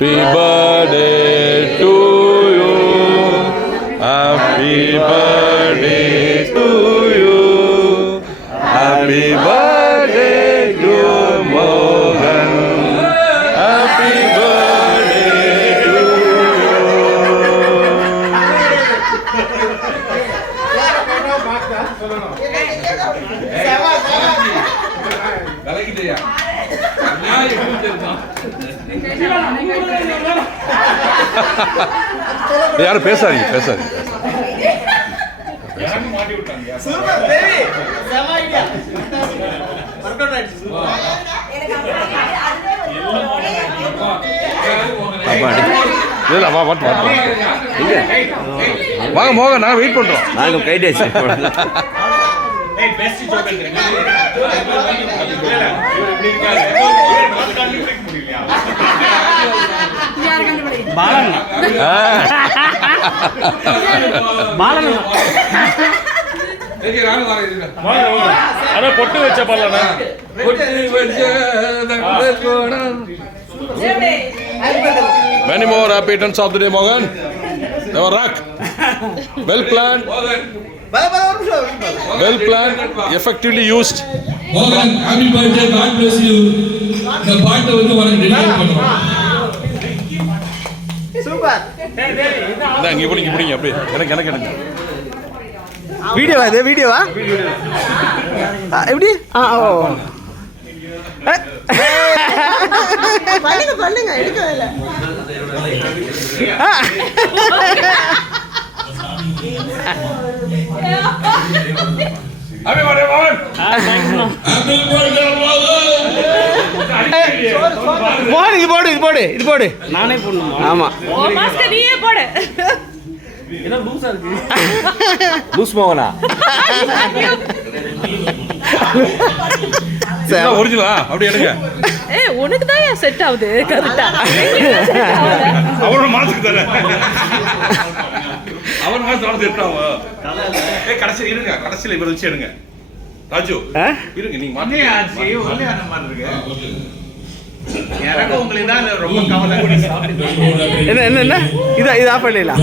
Happy birthday to you. Happy birthday to you. Happy birthday to Mohan. Happy birthday to you. யாரும் பேசாதீங்க வாங்க மோகன், நான் wait பண்றோம். நாங்கள் கைடேச்சு பொட்டு வச்ச பல்லனா many more happy returns of the day, Mohan. Never rock. Well planned, effectively used. Mohan, happy birthday, God bless you. The பாட்டு வந்து உனக்கு டெடிகேட் பண்ணுவோம். சூப்பர். இங்க பிடிங்க அப்படியே. எனக்கு வீடியோவா இது? வீடியோவா? எப்படி? ஓ. பண்ணுங்க எடுக்கவே இல்ல. Happy birthday, Mohan. Happy birthday, Mohan. மோகன் இது போடு. நானே போடணும். ஆமா. ஓ மாஸ்க் நீயே போடு. என்ன லூசா இருக்கு? லூஸ் மோகனா? சரி ஒரிஜினலா அப்படியே எடுங்க. ஏய் உனக்கு தான் செட் ஆகுது கரெக்ட்டா. அவரோட மனசுக்கு தானே. அவன் மனசோட செட் ஆகும். ஏய் கடைசில இருங்க. கடைசில இவர வச்சு எடுங்க. ராஜு இருங்க, நீங்க மாட்டே ஆச்சு. ஒண்ணே அந்த மாதிரி இருக்கு. எனக்கு உங்களுக்கு தான் ரொம்ப கவலை. என்ன இது ஆஃப் பண்ணிடலாம்.